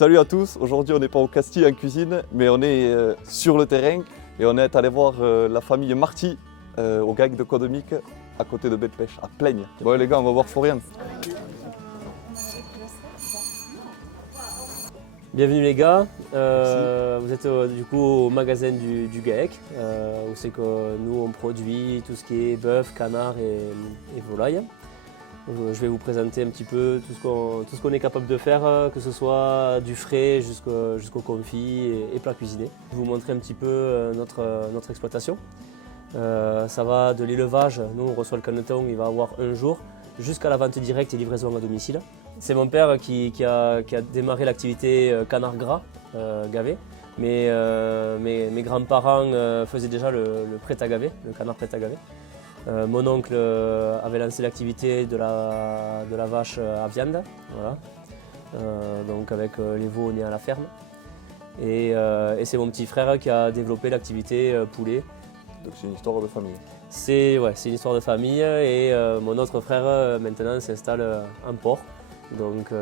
Salut à tous, aujourd'hui on n'est pas au Castille en cuisine, mais on est sur le terrain et on est allé voir la famille Marty au GAEC de Codemic à côté de Belpech, à Plaigne. Bon les gars, on va voir Florian. Bienvenue les gars, vous êtes du coup au magasin du GAEC, où c'est que nous on produit tout ce qui est bœuf, canard et volaille. Je vais vous présenter un petit peu tout ce qu'on est capable de faire, que ce soit du frais jusqu'au confit et plat cuisiné. Je vais vous montrer un petit peu notre exploitation. Ça va de l'élevage, nous on reçoit le caneton, il va avoir un jour, jusqu'à la vente directe et livraison à domicile. C'est mon père qui a démarré l'activité canard gras, gavé. Mais mes grands-parents faisaient déjà le prêt à gaver, le canard prêt à gaver. Mon oncle avait lancé l'activité de la vache à viande, voilà. Donc avec les veaux nés à la ferme. Et c'est mon petit frère qui a développé l'activité poulet. Donc c'est une histoire de famille. C'est une histoire de famille et mon autre frère maintenant s'installe en port. Donc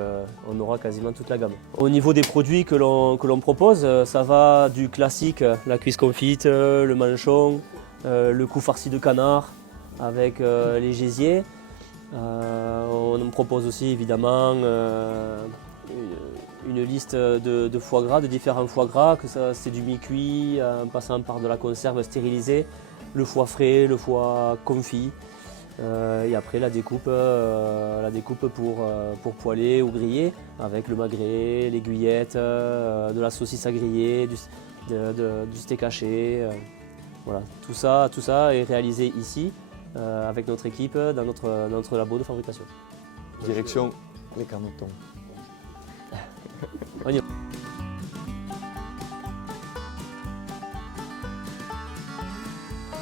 on aura quasiment toute la gamme. Au niveau des produits que l'on propose, ça va du classique, la cuisse confite, le manchon, le cou farci de canard avec les gésiers. On propose aussi évidemment une liste de foie gras, de différents foie gras, que c'est du mi-cuit en passant par de la conserve stérilisée, le foie frais, le foie confit. Et après la découpe pour poêler ou griller avec le magret, l'aiguillette, de la saucisse à griller, du steak haché. Voilà. Tout ça est réalisé ici avec notre équipe dans notre labo de fabrication. Direction les canetons. On y va.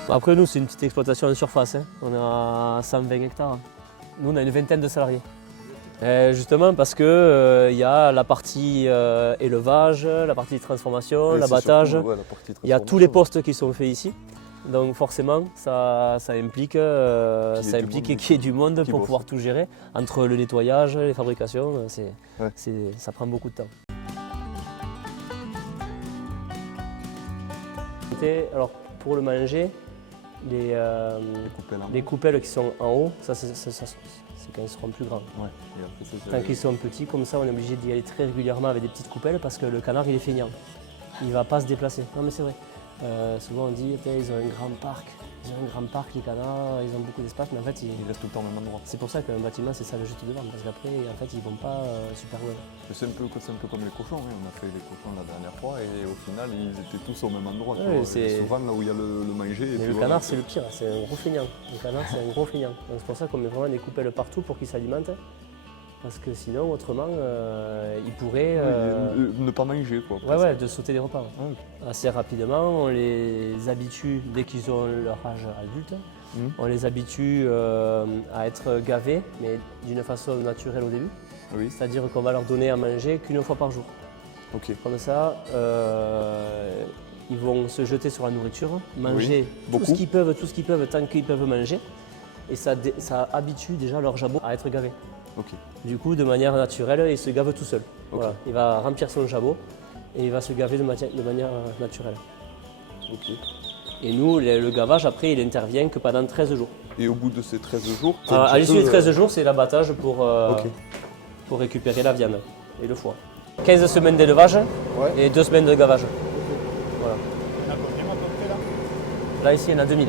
Après nous c'est une petite exploitation en surface, hein. On est à 120 hectares. Nous on a une vingtaine de salariés. Justement parce que y a la partie élevage, la partie transformation, l'abattage. Il y a tous les postes qui sont faits ici. Donc forcément ça implique qu'il y ait du monde pour pouvoir tout gérer. Entre le nettoyage, les fabrications, ça prend beaucoup de temps. Alors pour le manger, les coupelles qui sont en haut, c'est quand ils seront plus grands. Ouais. Tant qu'ils sont petits, comme ça on est obligé d'y aller très régulièrement avec des petites coupelles parce que le canard il est feignant. Il ne va pas se déplacer. Non mais c'est vrai. Souvent on dit ils ont un grand parc. Ils ont un grand parc les canards, ils ont beaucoup d'espace, mais en fait ils restent tout le temps au même endroit. C'est pour ça qu'un bâtiment c'est ça juste devant, parce qu'après en fait ils vont pas super loin. C'est un peu comme les cochons, hein. On a fait les cochons la dernière fois et au final ils étaient tous au même endroit. Souvent là où il y a le manger. Mais le canard c'est le pire, c'est un gros feignant. Le canard c'est un gros feignant. Donc c'est pour ça qu'on met vraiment des coupelles partout pour qu'ils s'alimentent. Parce que sinon, autrement, ils pourraient… ne pas manger quoi. De sauter les repas. Assez rapidement, on les habitue, dès qu'ils ont leur âge adulte, on les habitue à être gavés, mais d'une façon naturelle au début. Oui. C'est-à-dire qu'on va leur donner à manger qu'une fois par jour. Okay. Comme ça, ils vont se jeter sur la nourriture, manger tout ce qu'ils peuvent tant qu'ils peuvent manger. Et ça habitue déjà leur jabot à être gavé. Okay. Du coup, de manière naturelle, il se gave tout seul. Okay. Voilà. Il va remplir son jabot et il va se gaver de manière naturelle. Okay. Et nous, le gavage, après, il intervient que pendant 13 jours. Et au bout de ces 13 jours à l'issue des 13 jours, c'est l'abattage pour récupérer la viande et le foie. 15 semaines d'élevage et 2 semaines de gavage. Voilà. Il y en a combien à peu près là? Là, ici, il y en a 2000.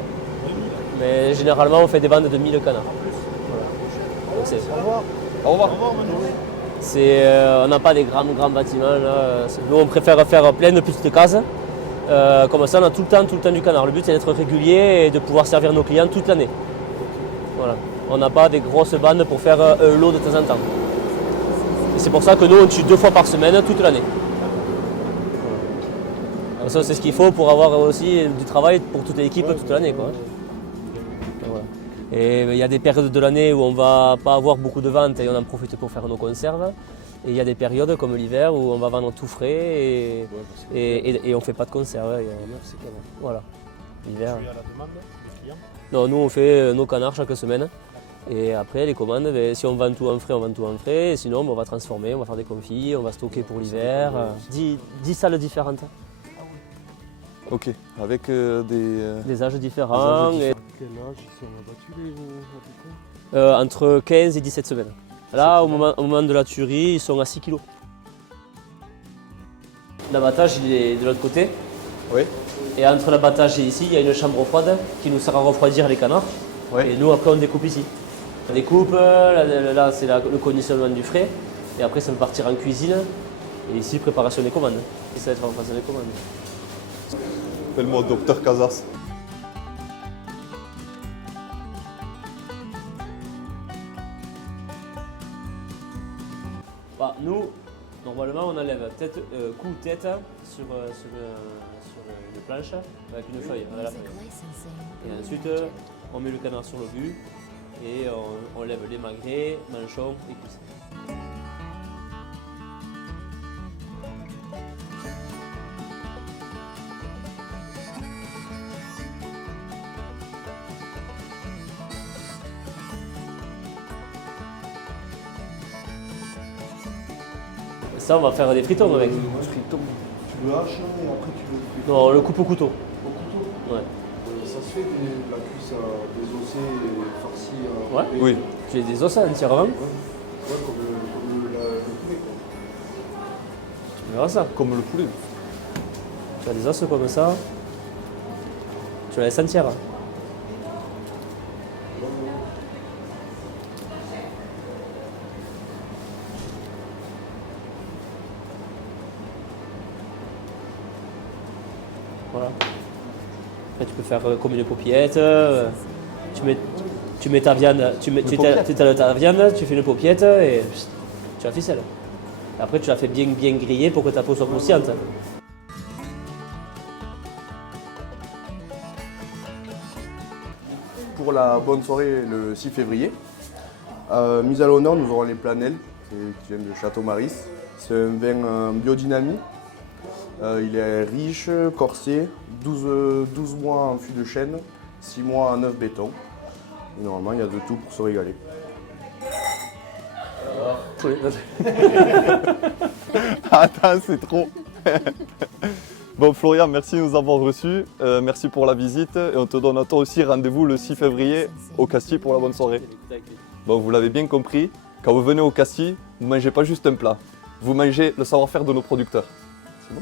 Mais généralement, on fait des bandes de 1000 canards. Au revoir. Au revoir. On n'a pas des grands bâtiments. Là. Nous, on préfère faire plein de petites cases. Comme ça, on a tout le temps du canard. Le but, c'est d'être régulier et de pouvoir servir nos clients toute l'année. Voilà. On n'a pas des grosses bandes pour faire un lot de temps en temps. Et c'est pour ça que nous, on tue 2 fois par semaine toute l'année. Voilà. Ça, c'est ce qu'il faut pour avoir aussi du travail pour toute l'équipe toute l'année. Voilà. Et il y a des périodes de l'année où on ne va pas avoir beaucoup de ventes et on en profite pour faire nos conserves. Et il y a des périodes comme l'hiver où on va vendre tout frais et on ne fait pas de conserve. Voilà. L'hiver. Tu es à la demande des clients? Non, nous on fait nos canards chaque semaine. Et après, les commandes, ben, si on vend tout en frais, on vend tout en frais. Et sinon, ben, on va transformer, on va faire des confits, on va stocker pour l'hiver. 10 salles différentes, Ok, avec des âges différents. Des âges Quel âge ils sont abattus les habitants? Entre 15 et 17 semaines. Là, au moment de la tuerie, ils sont à 6 kg. L'abattage, il est de l'autre côté. Oui. Et entre l'abattage et ici, il y a une chambre froide qui nous sert à refroidir les canards. Oui. Et nous, après, on découpe ici. On découpe, là c'est le conditionnement du frais. Et après, ça peut partir en cuisine. Et ici, préparation des commandes. Et ça va être en préparation des commandes. Appelle-moi Docteur Casas. Bah, nous, normalement, on enlève tête, cou, tête sur une planche avec une feuille. On a la feuille. Et ensuite, on met le canard sur le but et on lève les magrets, manchons et cuisses. Ça, on va faire des fritons avec. Friton. Tu le haches et après tu le frites. Non, on le coupe au couteau. Au couteau. Ouais. Ça se fait la cuisse désossée et farcie Ouais. Oui. J'ai des os entièrement. Ouais, comme le poulet quoi. Tu verras ça. Comme le poulet. Tu as des os comme ça. Tu la laisses entière. Voilà. Après, tu peux faire comme une paupiette. Tu mets ta viande, tu étales ta viande, tu fais une paupiette et tu la ficelles. Après, tu la fais bien griller pour que ta peau soit croustillante. Pour la bonne soirée le 6 février, mise à l'honneur, nous aurons les planelles qui viennent de Château Maris. C'est un vin biodynamie. Il est riche, corsé, 12 mois en fût de chêne, 6 mois en œuf béton. Et normalement, il y a de tout pour se régaler. Attends, c'est trop. Bon, Florian, merci de nous avoir reçus. Merci pour la visite. Et on te donne à toi aussi rendez-vous le 6 février au Castille pour la bonne soirée. Bon, vous l'avez bien compris, quand vous venez au Castille, vous ne mangez pas juste un plat. Vous mangez le savoir-faire de nos producteurs. C'est bon ?